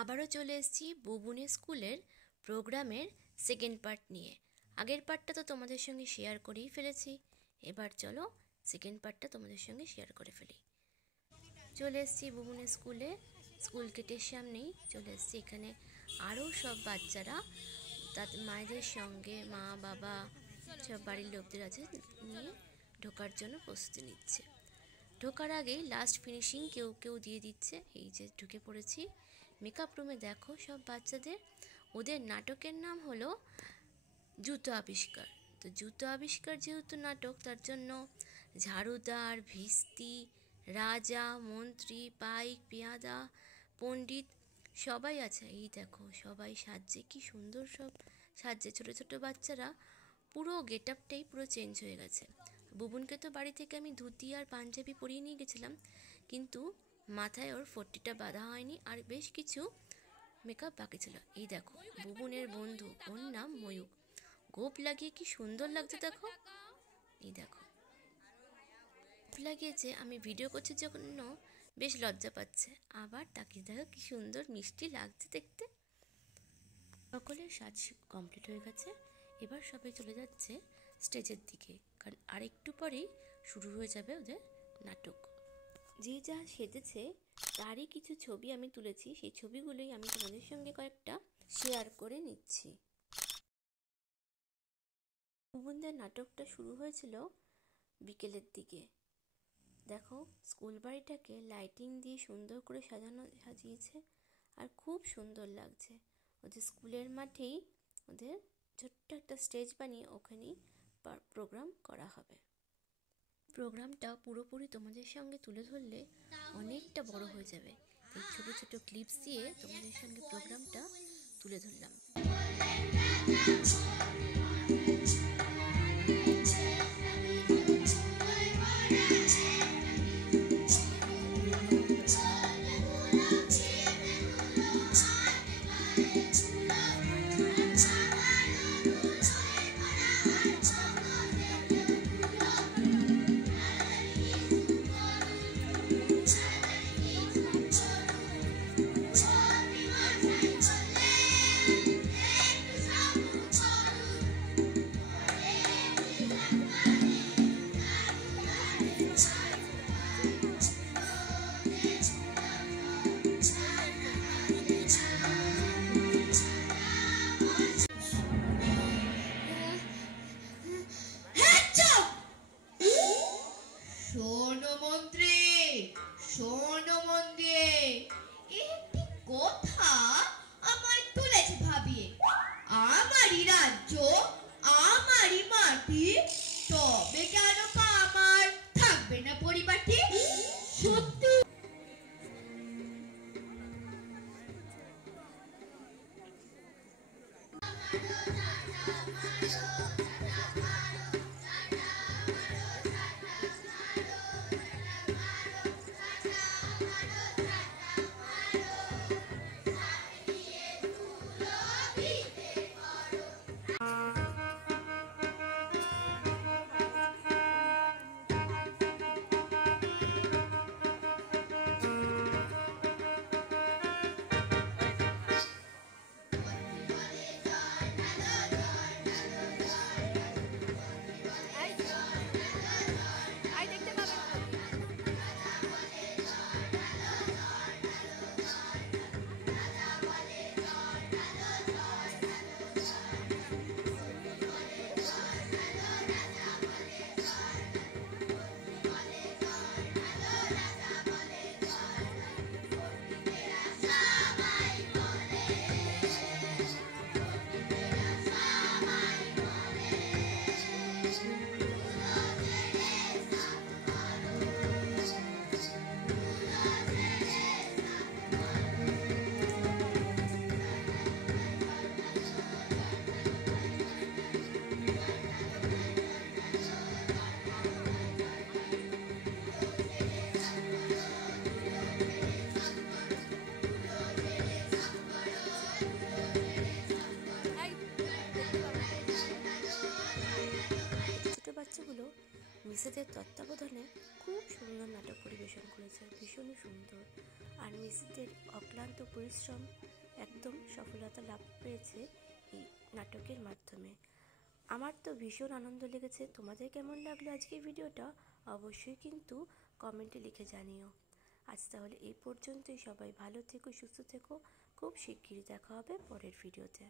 আবারও চলে এসেছি বুবুনের স্কুলের প্রোগ্রামের সেকেন্ড পার্ট নিয়ে। আগের পার্টটা তো তোমাদের সঙ্গে শেয়ার করেই ফেলেছি, এবার চলো সেকেন্ড পার্টটা তোমাদের সঙ্গে শেয়ার করে ফেলি। চলে এসেছি বুবুনের স্কুলে, স্কুল গেটের সামনেই চলে এসেছি। এখানে আরও সব বাচ্চারা তাদের মায়েদের সঙ্গে, মা বাবা সব বাড়ির লোকদের আছে নিয়ে ঢোকার জন্য প্রস্তুতি নিচ্ছে। ঢোকার আগেই লাস্ট ফিনিশিং কেউ কেউ দিয়ে দিচ্ছে। এই যে ঢুকে পড়েছি মেকআপ রুমে। দেখো সব বাচ্চাদের, ওদের নাটকের নাম হলো জুতো আবিষ্কার। তো জুতো আবিষ্কার যেহেতু নাটক, তার জন্য ঝাড়ুদার, ভিস্তি, রাজা, মন্ত্রী, পাইক, পেয়াদা, পণ্ডিত সবাই আছে। এই দেখো সবাই সাজছে, কি সুন্দর সব সাজছে। ছোটো ছোটো বাচ্চারা পুরো গেট আপটাই পুরো চেঞ্জ হয়ে গেছে। বুবুনকে তো বাড়ি থেকে আমি ধুতি আর পাঞ্জাবি পরিয়ে নিয়ে গেছিলাম, কিন্তু মাথায় ওর ফট্টিটা বাঁধা হয়নি, আর বেশ কিছু মেকআপ বাকি ছিল। এই দেখো বুবুনের বন্ধু, ওর নাম ময়ূক, গোপ লাগিয়ে কি সুন্দর লাগছে দেখো। এই দেখো গোপ লাগিয়েছে, আমি ভিডিও করছি জন্য বেশ লজ্জা পাচ্ছে, আবার তাকিয়ে দেখো কি সুন্দর মিষ্টি লাগছে দেখতে। সকলের সাজ কমপ্লিট হয়ে গেছে, এবার সবাই চলে যাচ্ছে স্টেজের দিকে, কারণ আর একটু পরেই শুরু হয়ে যাবে ওদের নাটক। যে যা সেজেছে তারই কিছু ছবি আমি তুলেছি, সেই ছবিগুলোই আমি তোমাদের সঙ্গে কয়েকটা শেয়ার করে নিচ্ছি। বুবুনদের নাটকটা শুরু হয়েছিল বিকেলের দিকে। দেখো স্কুল বাড়িটাকে লাইটিং দিয়ে সুন্দর করে সাজিয়েছে, আর খুব সুন্দর লাগছে। ওদের স্কুলের মাঠেই ওদের ছোট্ট একটা স্টেজ বানিয়ে ওখানেই প্রোগ্রাম করা হবে। প্রোগ্রামটা পুরোপুরি তোমাদের সঙ্গে তুলে ধরলে অনেকটা বড় হয়ে যাবে, এই ছোটো ছোটো ক্লিপস দিয়ে তোমাদের সঙ্গে প্রোগ্রামটা তুলে ধরলাম। আর মিসদের অক্লান্ত পরিশ্রম একদম সফলতা লাভ পেয়েছে এই নাটকের মাধ্যমে। আমার তো ভীষণ আনন্দ লেগেছে। তোমাদের কেমন লাগলো আজকের ভিডিওটা অবশ্যই কিন্তু কমেন্টে লিখে জানিও। আজ তাহলে এই পর্যন্তই। সবাই ভালো থেকো, সুস্থ থেকো। খুব শিগগিরই দেখা হবে পরের ভিডিওতে।